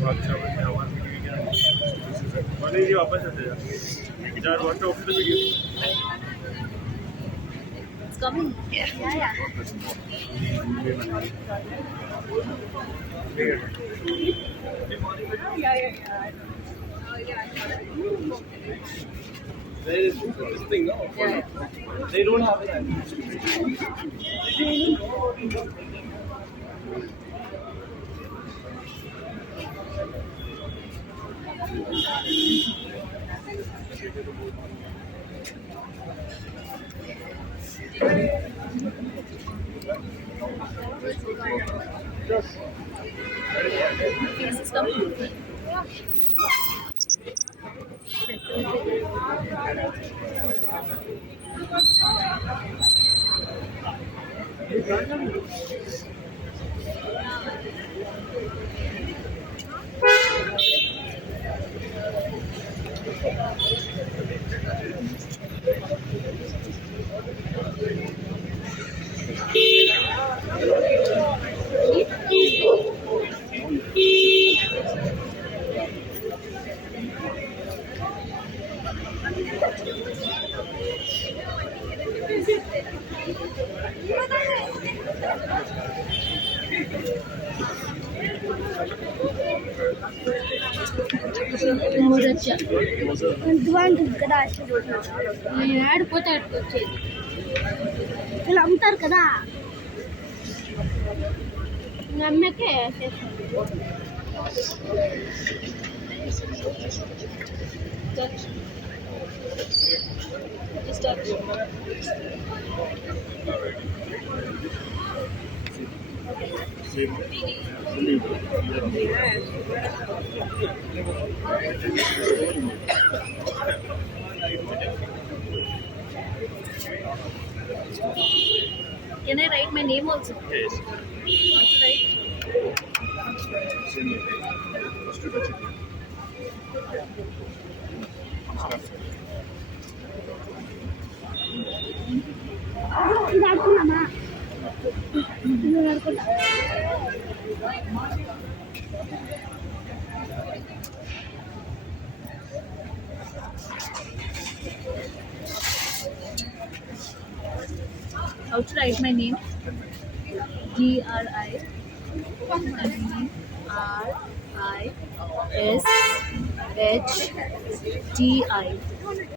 अच्छा बच्चा हमारे वीडियो क्या बोले जी वापस आते हैं guitar water of the video It's coming. Yeah, yeah. There is this thing, no? Yeah. They don't have it. Yes, it's coming. ఆడిపోతాడు ఇలా అమ్ముతారు కదా అమ్మకే Can I write my name also? Yes. Want to write? First to touch it. Start. ఇది ఆడుకున్నామా ఇది ఆడుకుంటా How to write my name? GRISHTI.